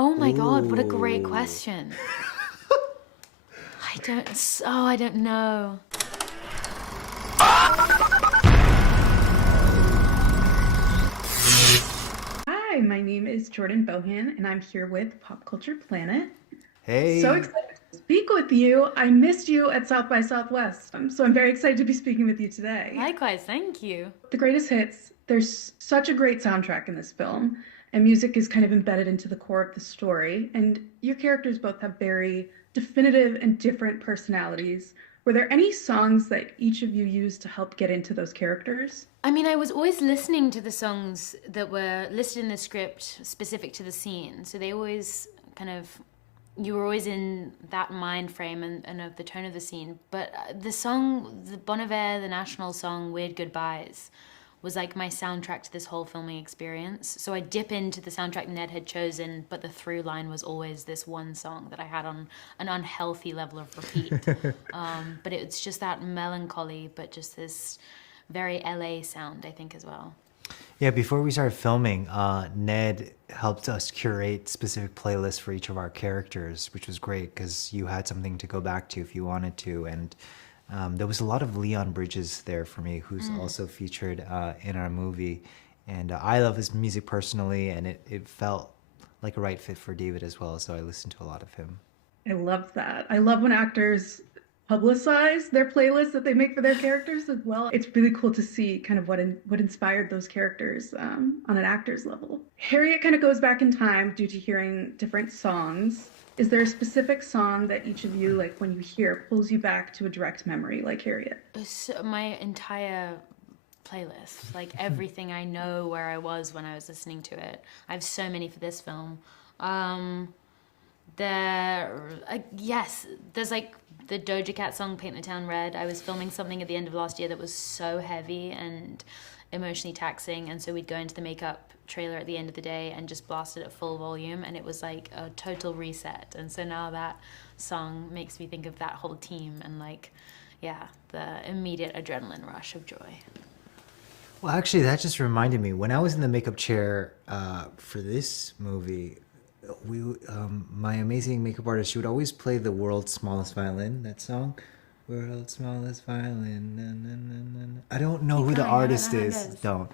Oh my God, what a great Ooh. question. I don't know. Hi, my name is Jordan Bohan, and I'm here with Pop Culture Planet. So Hey. excited to speak with you. I missed you at South by Southwest, so I'm very excited to be speaking with you today. Likewise, thank you. The greatest hits, there's such a great soundtrack in this film, and music is kind of embedded into the core of the story. And your characters both have very definitive and different personalities. Were there any songs that each of you used to help get into those characters? I mean, I was always listening to the songs that were listed in the script specific to the scene. So they always kind of, you were always in that mind frame and of the tone of the scene. But the song, the Bon Iver, the national song, Weird Goodbyes, was like my soundtrack to this whole filming experience. So I dip into the soundtrack Ned had chosen, but the through line was always this one song that I had on an unhealthy level of repeat. But it's just that melancholy, but just this very LA sound, I think, as well. Yeah, before we started filming, Ned helped us curate specific playlists for each of our characters, which was great because you had something to go back to if you wanted to. And there was a lot of Leon Bridges there for me, who's also featured in our movie. And I love his music personally, and it felt like a right fit for David as well. So I listened to a lot of him. I love that. I love when actors publicize their playlists that they make for their characters as well. It's really cool to see kind of what inspired those characters on an actor's level. Harriet kind of goes back in time due to hearing different songs. Is there a specific song that each of you, like when you hear, pulls you back to a direct memory, like Harriet? So my entire playlist, like everything I know where I was when I was listening to it. I have so many for this film. Yes, there's like the Doja Cat song Paint the Town Red. I was filming something at the end of last year that was so heavy and emotionally taxing, and so we'd go into the makeup trailer at the end of the day and just blast it at full volume, and it was like a total reset. And so now that song makes me think of that whole team and like, yeah, the immediate adrenaline rush of joy. Well, actually, that just reminded me. When I was in the makeup chair for this movie, my amazing makeup artist, she would always play the World's Smallest Violin, that song. World's Smallest Violin. Na, na, na, na, na. I don't know who the artist is. Don't.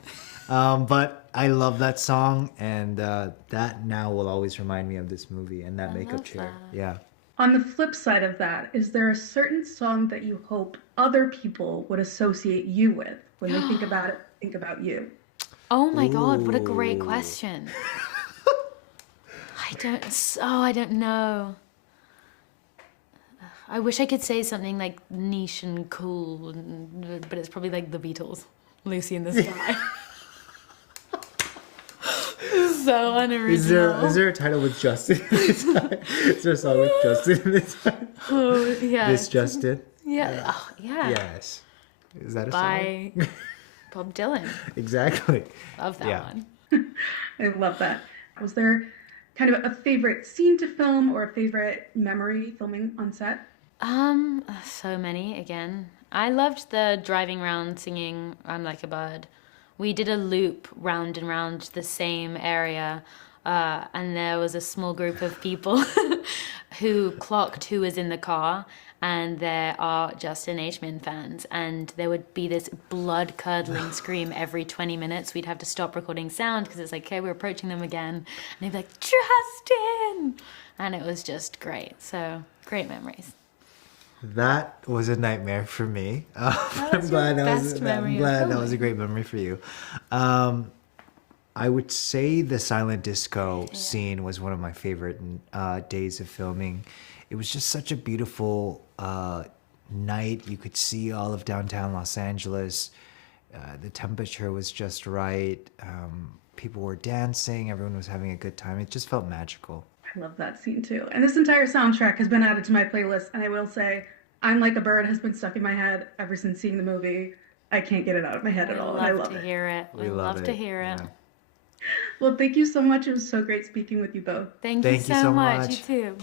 But I love that song, and that now will always remind me of this movie and that makeup chair. That. Yeah. On the flip side of that, is there a certain song that you hope other people would associate you with when they think about it, think about you? Oh my God, what a great Ooh. question. I don't know. I wish I could say something like niche and cool, but it's probably like the Beatles, Lucy in the Sky. So unoriginal. Is there a title with Justin in this time? Is there a song with Justin in this time? Oh, yeah. This Justin? Yeah. Oh, yeah. Yes. Is that a By song? Bob Dylan. Exactly. Love that Yeah. one. I love that. Was there kind of a favorite scene to film or a favorite memory filming on set? So many again. I loved the driving around singing I'm Like a Bird. We did a loop round and round the same area, and there was a small group of people who clocked who was in the car, and there are Justin H. fans, and there would be this blood-curdling scream every 20 minutes. We'd have to stop recording sound because it's like, okay, we're approaching them again, and they'd be like, Justin! And it was just great. So, great memories. That was a nightmare for me. was your best memory of that was a filming. great memory for you. I would say the silent disco scene was one of my favorite days of filming. It was just such a beautiful night. You could see all of downtown Los Angeles. The temperature was just right. People were dancing. Everyone was having a good time. It just felt magical. I love that scene too. And this entire soundtrack has been added to my playlist. And I will say, I'm Like a Bird has been stuck in my head ever since seeing the movie. I can't get it out of my head at all. And I love to it. hear it. We love love to it. hear it. Yeah. Well, thank you so much. It was so great speaking with you both. Thank you Thank you so so much. much. You too.